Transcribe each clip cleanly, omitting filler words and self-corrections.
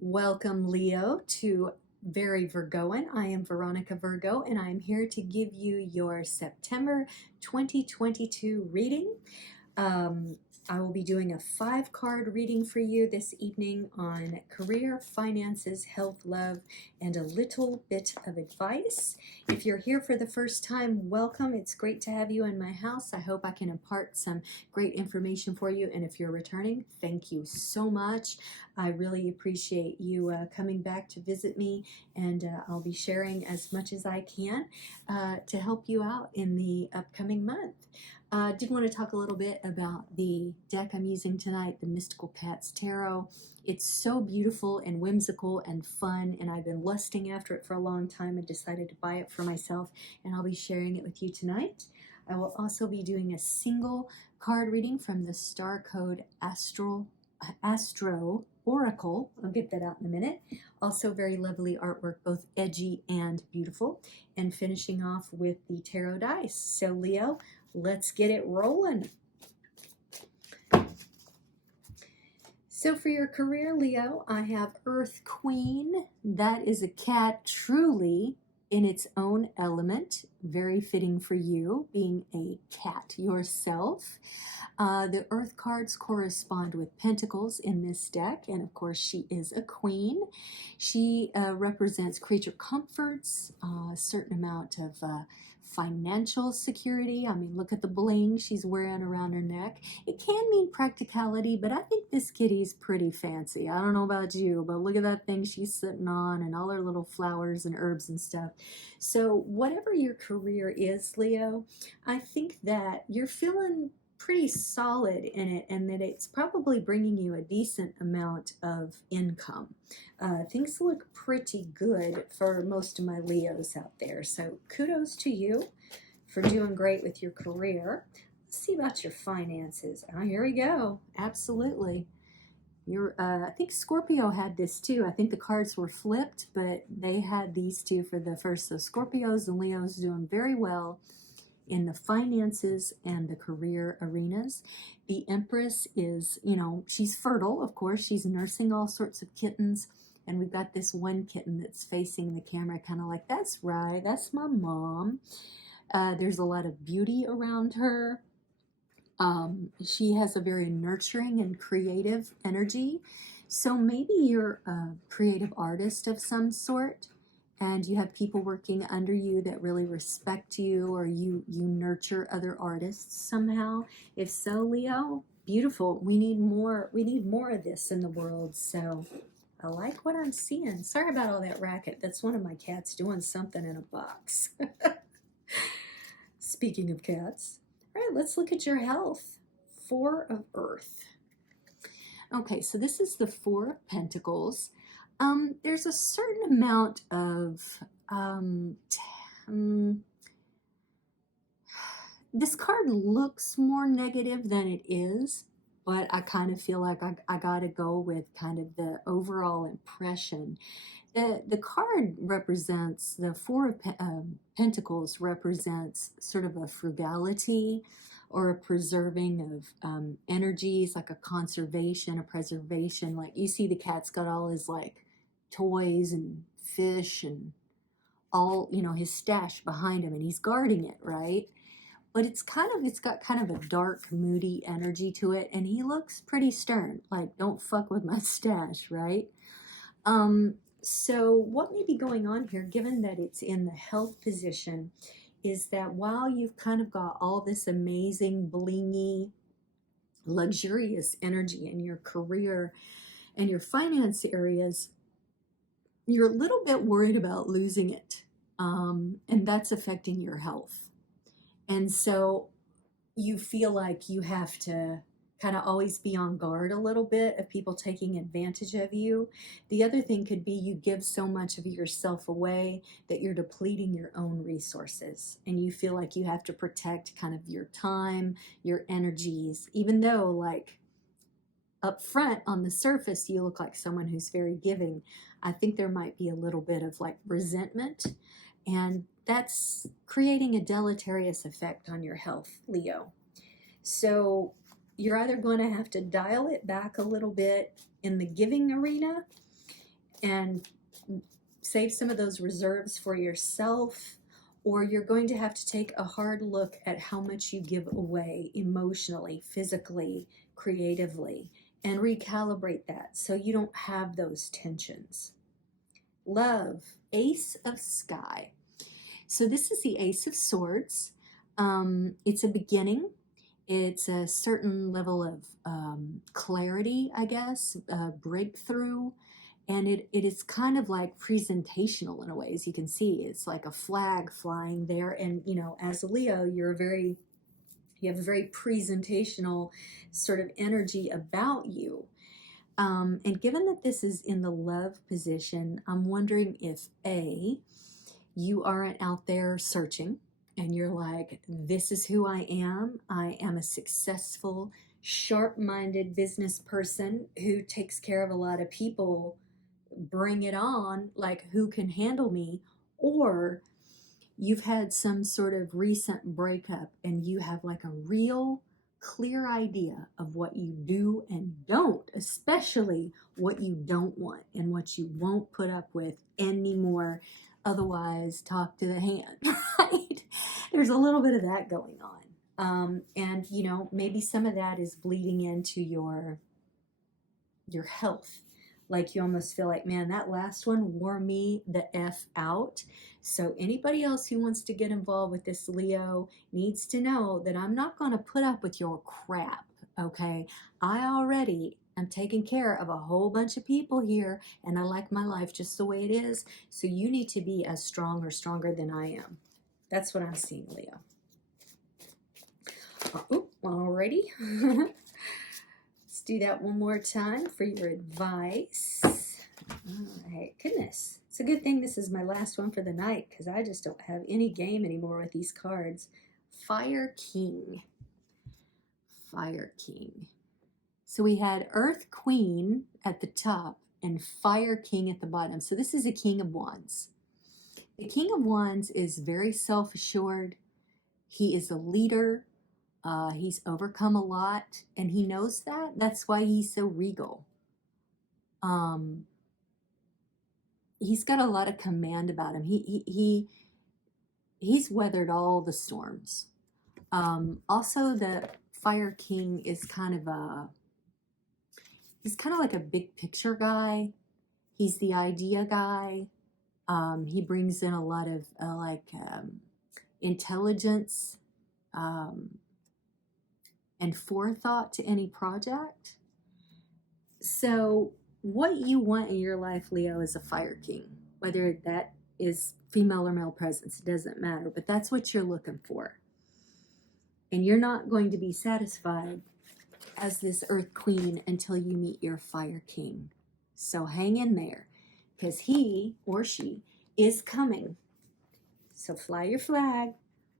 Welcome, Leo, to Very Virgoan. I am Veronica Virgo, and I'm here to give you your September 2022 reading. I will be doing a 5-card reading for you this evening on career, finances, health, love, and a little bit of advice. If you're here for the first time, welcome. It's great to have you in my house. I hope I can impart some great information for you. And if you're returning, thank you so much. I really appreciate you coming back to visit me, and I'll be sharing as much as I can to help you out in the upcoming month. I did want to talk a little bit about the deck I'm using tonight, the Mystical Cats Tarot. It's so beautiful and whimsical and fun, and I've been lusting after it for a long time and decided to buy it for myself, and I'll be sharing it with you tonight. I will also be doing a single card reading from the Star Code Astro Oracle. I'll get that out in a minute. Also very lovely artwork, both edgy and beautiful. And finishing off with the tarot dice. So Leo, let's get it rolling. So for your career, Leo, I have Earth Queen. That is a cat truly in its own element. Very fitting for you, being a cat yourself. The Earth cards correspond with Pentacles in this deck, and of course she is a queen. She represents creature comforts, a certain amount of financial security. I mean, look at the bling she's wearing around her neck. It can mean practicality, but I think this kitty's pretty fancy. I don't know about you, but look at that thing she's sitting on and all her little flowers and herbs and stuff. So whatever your career is, Leo, I think that you're feeling pretty solid in it, and that it's probably bringing you a decent amount of income. Things look pretty good for most of my Leos out there, so kudos to you for doing great with your career. Let's see about your finances. Oh, here we go. Absolutely. I think Scorpio had this too. I think the cards were flipped, but they had these two for the first. So Scorpios and Leos doing very well in the finances and the career arenas. The Empress is, she's fertile, of course. She's nursing all sorts of kittens. And we've got this one kitten that's facing the camera, kind of like, that's right, that's my mom. There's a lot of beauty around her. She has a very nurturing and creative energy. So maybe you're a creative artist of some sort, and you have people working under you that really respect you, or you nurture other artists somehow. If so, Leo, beautiful. We need more of this in the world. So I like what I'm seeing. Sorry about all that racket. That's one of my cats doing something in a box. Speaking of cats. All right, let's look at your health. 4 of Earth. Okay, so this is the 4 of Pentacles. There's a certain amount of this card looks more negative than it is, but I kind of feel like I got to go with kind of the overall impression. The card represents, the 4 of Pentacles represents sort of a frugality or a preserving of energies, like a conservation, a preservation. Like you see the cat's got all his like toys and fish and all, his stash behind him, and he's guarding it, right? But it's got kind of a dark, moody energy to it, and he looks pretty stern, like, don't fuck with my stash, right? So what may be going on here, given that it's in the health position, is that while you've kind of got all this amazing, blingy, luxurious energy in your career and your finance areas, you're a little bit worried about losing it, and that's affecting your health. And so you feel like you have to kind of always be on guard a little bit of people taking advantage of you. The other thing could be you give so much of yourself away that you're depleting your own resources, and you feel like you have to protect kind of your time, your energies, even though like up front on the surface you look like someone who's very giving. I think there might be a little bit of like resentment, and that's creating a deleterious effect on your health, Leo. So you're either going to have to dial it back a little bit in the giving arena, and save some of those reserves for yourself, or you're going to have to take a hard look at how much you give away emotionally, physically, creatively, and recalibrate that so you don't have those tensions. Love, Ace of Sky. So this is the Ace of Swords. It's a beginning. It's a certain level of clarity, I guess, breakthrough. And it is kind of like presentational in a way, as you can see. It's like a flag flying there. And, you know, as a Leo, you have a very presentational sort of energy about you. And given that this is in the love position, I'm wondering if A, you aren't out there searching and you're like, this is who I am. I am a successful, sharp-minded business person who takes care of a lot of people. Bring it on, like who can handle me? Or you've had some sort of recent breakup and you have like a real clear idea of what you do and don't, especially what you don't want and what you won't put up with anymore. Otherwise, talk to the hand, right? There's a little bit of that going on. And, you know, maybe some of that is bleeding into your health. Like you almost feel like, man, that last one wore me the F out. So anybody else who wants to get involved with this Leo needs to know that I'm not going to put up with your crap, okay? I already am taking care of a whole bunch of people here, and I like my life just the way it is. So you need to be as strong or stronger than I am. That's what I'm seeing, Leo. Alrighty. Let's do that one more time for your advice. All right, goodness. It's a good thing this is my last one for the night because I just don't have any game anymore with these cards. Fire King. Fire King. So we had Earth Queen at the top and Fire King at the bottom. So this is a King of Wands. The King of Wands is very self-assured. He is a leader. He's overcome a lot, and he knows that. That's why he's so regal. He's got a lot of command about him. He's weathered all the storms. Also, the Fire King is he's kind of like a big picture guy. He's the idea guy. He brings in a lot of intelligence. And forethought to any project. So what you want in your life, Leo, is a Fire King. Whether that is female or male presence, it doesn't matter. But that's what you're looking for. And you're not going to be satisfied as this Earth Queen until you meet your Fire King. So hang in there, because he or she is coming. So fly your flag,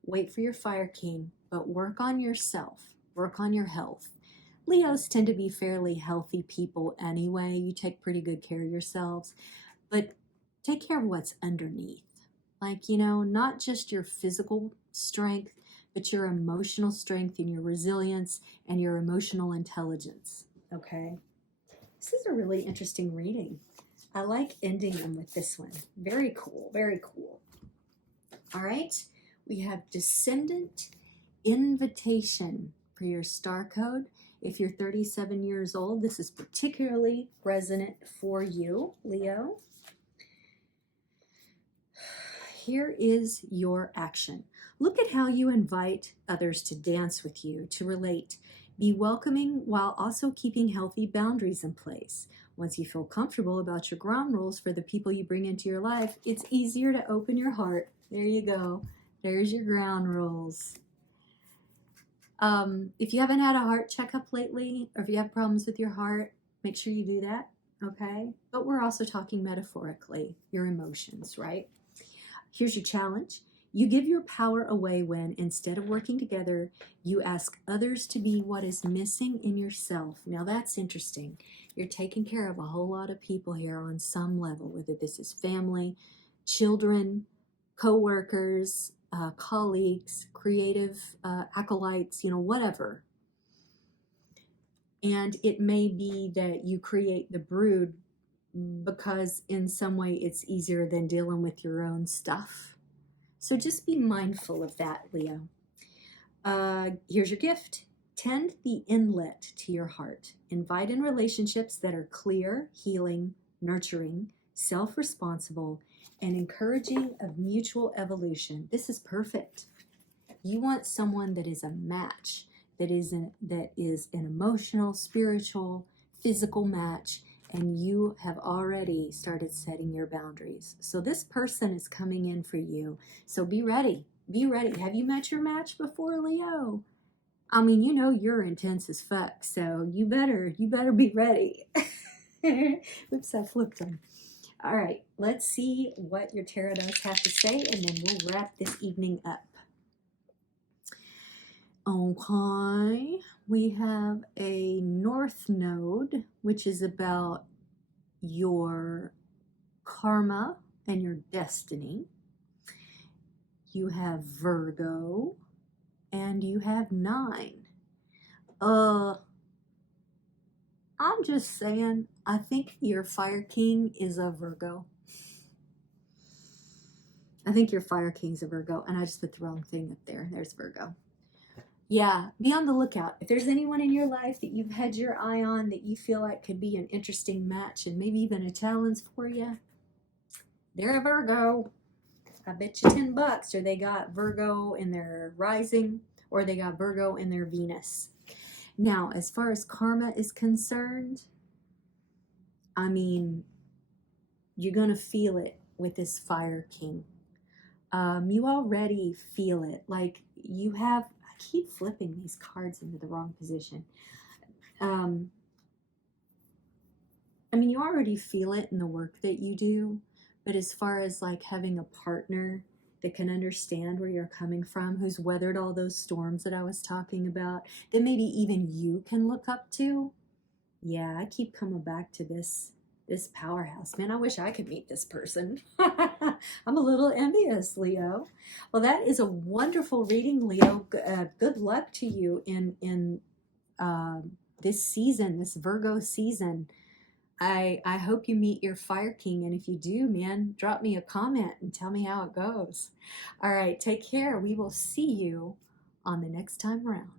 wait for your Fire King, but work on yourself. Work on your health. Leos tend to be fairly healthy people anyway. You take pretty good care of yourselves, but take care of what's underneath. Like, you know, not just your physical strength, but your emotional strength and your resilience and your emotional intelligence, okay? This is a really interesting reading. I like ending them with this one. Very cool, very cool. All right, we have Descendant Invitation for your star code. If you're 37 years old, this is particularly resonant for you, Leo. Here is your action. Look at how you invite others to dance with you, to relate. Be welcoming while also keeping healthy boundaries in place. Once you feel comfortable about your ground rules for the people you bring into your life, it's easier to open your heart. There you go. There's your ground rules. If you haven't had a heart checkup lately, or if you have problems with your heart, make sure you do that, okay? But we're also talking metaphorically, your emotions, right? Here's your challenge. You give your power away when, instead of working together, you ask others to be what is missing in yourself. Now that's interesting. You're taking care of a whole lot of people here on some level, whether this is family, children, co-workers, colleagues, creative acolytes, you know, whatever. And it may be that you create the brood because in some way it's easier than dealing with your own stuff. So just be mindful of that, Leo. Here's your gift. Tend the inlet to your heart. Invite in relationships that are clear, healing, nurturing, self-responsible, and encouraging of mutual evolution. This is perfect. You want someone that is a match, that is an emotional, spiritual, physical match, and you have already started setting your boundaries. So this person is coming in for you. So be ready. Be ready. Have you met your match before, Leo? I mean, you know you're intense as fuck, so you better be ready. Oops, I flipped them. All right, let's see what your tarot does have to say, and then we'll wrap this evening up. Okay, we have a North Node, which is about your karma and your destiny. You have Virgo, and you have 9. I'm just saying, I think your Fire King is a Virgo. I think your Fire King's a Virgo, and I just put the wrong thing up there. There's Virgo. Yeah, be on the lookout. If there's anyone in your life that you've had your eye on that you feel like could be an interesting match and maybe even a challenge for you, they're a Virgo. I bet you $10, or they got Virgo in their rising, or they got Virgo in their Venus. Now, as far as karma is concerned, I mean, you're going to feel it with this Fire King. You already feel it. Like you have, I keep flipping these cards into the wrong position. I mean, you already feel it in the work that you do, but as far as like having a partner that can understand where you're coming from, who's weathered all those storms that I was talking about, that maybe even you can look up to. Yeah, I keep coming back to this powerhouse. Man, I wish I could meet this person. I'm a little envious, Leo. Well, that is a wonderful reading, Leo. Good luck to you in this season, this Virgo season. I hope you meet your Fire King, and if you do, man, drop me a comment and tell me how it goes. All right, take care. We will see you on the next time around.